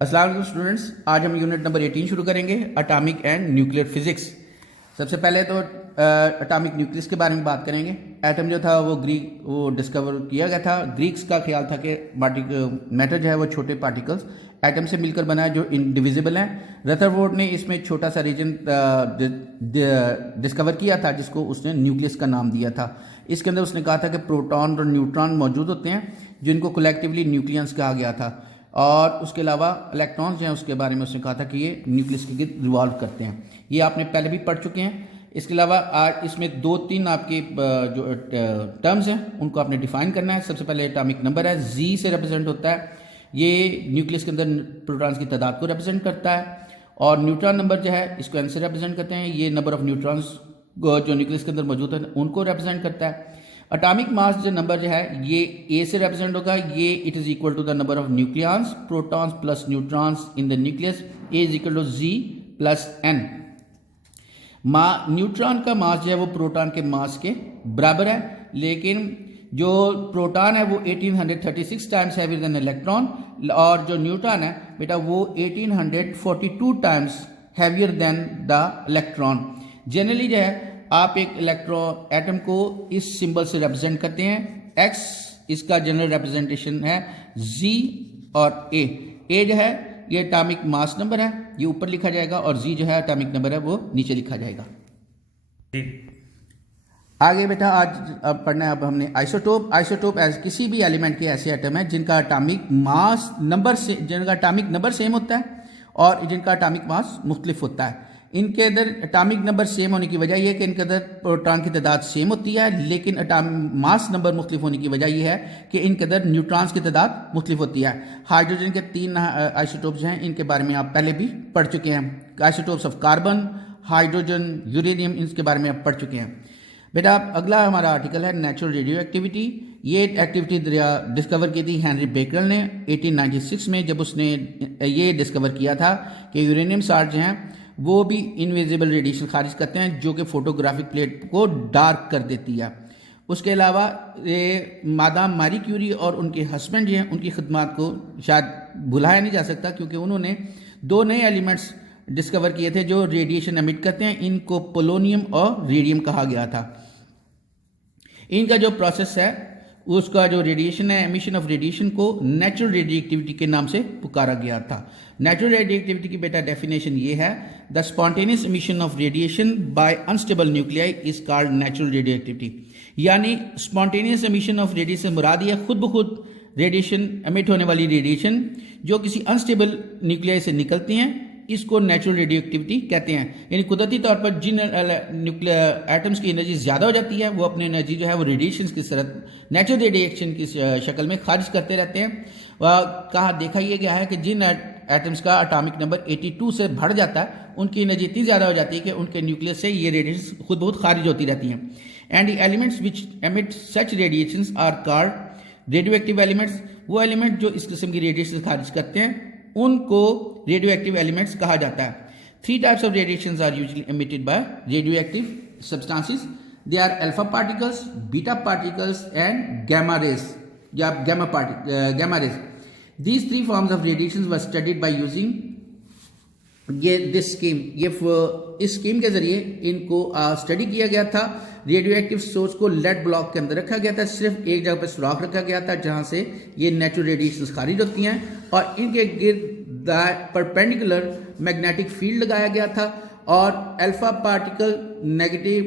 अस्सलाम वालेकुम स्टूडेंट्स, आज हम यूनिट नंबर 18 शुरू करेंगे, एटॉमिक एंड न्यूक्लियर फिजिक्स। सबसे पहले तो एटॉमिक न्यूक्लियस के बारे में बात करेंगे। एटम जो था वो डिस्कवर किया गया था। ग्रीक्स का ख्याल था कि मैटर जो है वो छोटे पार्टिकल्स एटम से मिलकर बना है जो इनडिविजिबल हैं। रदरफोर्ड ने इसमें छोटा सा रीजन डिस्कवर किया था जिसको उसने न्यूक्लियस का नाम दिया था। इसके अंदर उसने कहा था कि प्रोटॉन और न्यूट्रॉन मौजूद होते हैं जिनको कलेक्टिवली न्यूक्लियस कहा गया था, और उसके अलावा इलेक्ट्रॉन्स जो हैं उसके बारे में उसने कहा था कि ये न्यूक्लियस के गिर्द रिवॉल्व करते हैं। ये आपने पहले भी पढ़ चुके हैं। इसके अलावा आज इसमें 2-3 आपके जो टर्म्स हैं उनको आपने डिफाइन करना है। सबसे पहले एटॉमिक नंबर है, जी से रिप्रेजेंट होता है। ये न्यूक्लियस के अंदर प्रोटॉन्स की तादाद को रिप्रेजेंट करता है। और न्यूट्रॉन नंबर जो है इसको एन से रिप्रेजेंट करते हैं। ये नंबर ऑफ न्यूट्रॉन्स जो न्यूक्लियस के अंदर मौजूद है उनको रिप्रेजेंट करता है। एटॉमिक मास जो नंबर जो है ये ए से रिप्रेजेंट होगा। ये it is equal to the number of nucleons, protons plus neutrons in the nucleus. A is equal to Z plus N. Neutron का मास जो है वो प्रोटॉन के मास के बराबर है, लेकिन जो प्रोटॉन है वो 1836 टाइम्स हैवियर देन इलेक्ट्रॉन, और जो न्यूट्रॉन है बेटा वो 1842 times heavier than the electron. Generally जो है आप एक इलेक्ट्रॉन एटम को इस सिंबल से रिप्रेजेंट करते हैं। एक्स इसका जनरल रिप्रेजेंटेशन है, जी और ए जो है ये एटॉमिक मास नंबर है, ये ऊपर लिखा जाएगा, और जी जो है एटॉमिक नंबर है वो नीचे लिखा जाएगा। आगे बेटा आज अब पढ़ना है अब हमने आइसोटोप। आइसोटोप किसी भी एलिमेंट के ऐसे एटम है जिनका एटॉमिक मास नंबर से जिनका एटॉमिक नंबर सेम होता है और जिनका एटॉमिक मास मुख्तलिफ होता है। इनके अंदर एटॉमिक नंबर सेम होने की वजह यह है कि इनके अंदर प्रोटॉन की तादाद सेम होती है, लेकिन मास नंबर मुख्तलिफ होने की वजह यह है कि इनके अंदर न्यूट्रॉन्स की तादाद मुख्तलिफ होती है। हाइड्रोजन के 3 आइसोटोप्स हैं, इनके बारे में आप पहले भी पढ़ चुके हैं। Isotopes of carbon, hydrogen, uranium, इनके बारे में आप पढ़ चुके हैं। बेटा अगला हमारा आर्टिकल है नेचुरल रेडियो एक्टिविटी। ये एक्टिविटी डिस्कवर की थी हेनरी बेकरल ने 1896 में, जब उसने ये डिस्कवर किया था कि यूरेनियम साल्ट जो हैं वो भी इनविजिबल रेडिएशन खारिज करते हैं जो कि फोटोग्राफिक प्लेट को डार्क कर देती है। उसके अलावा ये मादाम मारी क्यूरी और उनके हस्बैंड जो हैं उनकी खिदमत को शायद भुलाया नहीं जा सकता, क्योंकि उन्होंने 2 नए एलिमेंट्स डिस्कवर किए थे जो रेडिएशन एमिट करते हैं। इनको पोलोनियम और रेडियम कहा गया था। इनका जो प्रोसेस है उसका जो रेडिएशन है, एमिशन ऑफ रेडिएशन को नेचुरल रेडिएक्टिविटी के नाम से पुकारा गया था। नेचुरल रेडिएक्टिविटी की बेटा डेफिनेशन ये है, the spontaneous emission of radiation by unstable nuclei is called natural radioactivity. यानी स्पॉन्टेनियस एमिशन ऑफ रेडिएशन मुराद है खुद ब खुद रेडिएशन एमिट होने वाली रेडिएशन जो किसी अनस्टेबल न्यूक्लियाई से निकलती हैं, इसको नेचुरल रेडियोएक्टिविटी कहते हैं। यानी कुदरती तौर पर जिन न्यूक्लियर एटम्स की एनर्जी ज़्यादा हो जाती है वो अपनी एनर्जी जो है वो रेडिएशन की तरह नेचुरल रेडिएशन की शक्ल में खारिज करते रहते हैं। कहा देखा यह गया है कि जिन एटम्स का एटॉमिक नंबर 82 से बढ़ जाता है उनकी एनर्जी इतनी ज़्यादा हो जाती है कि उनके न्यूक्लियस से ये रेडिएशन खुद बहुत खारिज होती रहती हैं। And the elements which emit such radiations are called radio active elements. वो एलिमेंट जो इस किस्म की रेडिएशन खारिज करते हैं उनको रेडियो एक्टिव एलिमेंट्स कहा जाता है। 3 types of radiations are usually emitted by radioactive substances. They are alpha particles, beta particles and gamma rays या gamma rays. These 3 forms of radiations were studied by using this scheme. इस scheme के जरिए इनको study किया गया था। Radioactive source को lead block के अंदर रखा गया था, सिर्फ एक जगह पर सुराख रखा गया था जहां से ये नेचुरल रेडिएशंस खारिज होती हैं, और इनके गिर्द परपेंडिकुलर मैग्नेटिक फील्ड लगाया गया था। और अल्फा पार्टिकल नेगेटिव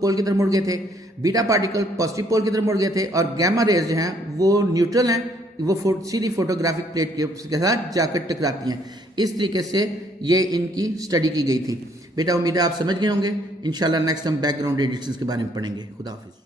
पोल की तरफ मुड़ गए थे, बीटा पार्टिकल पॉजिटिव पोल की तरफ मुड़ गए थे, और गामा रेज जो हैं वो न्यूट्रल हैं, वो सीधी फोटोग्राफिक प्लेट के साथ जाकर टकराती हैं। इस तरीके से ये इनकी स्टडी की गई थी। बेटा उम्मीद है आप समझ गए होंगे। इंशाल्लाह नेक्स्ट हम बैकग्राउंड रेडिएशंस के बारे में पढ़ेंगे। खुदा हाफिज़।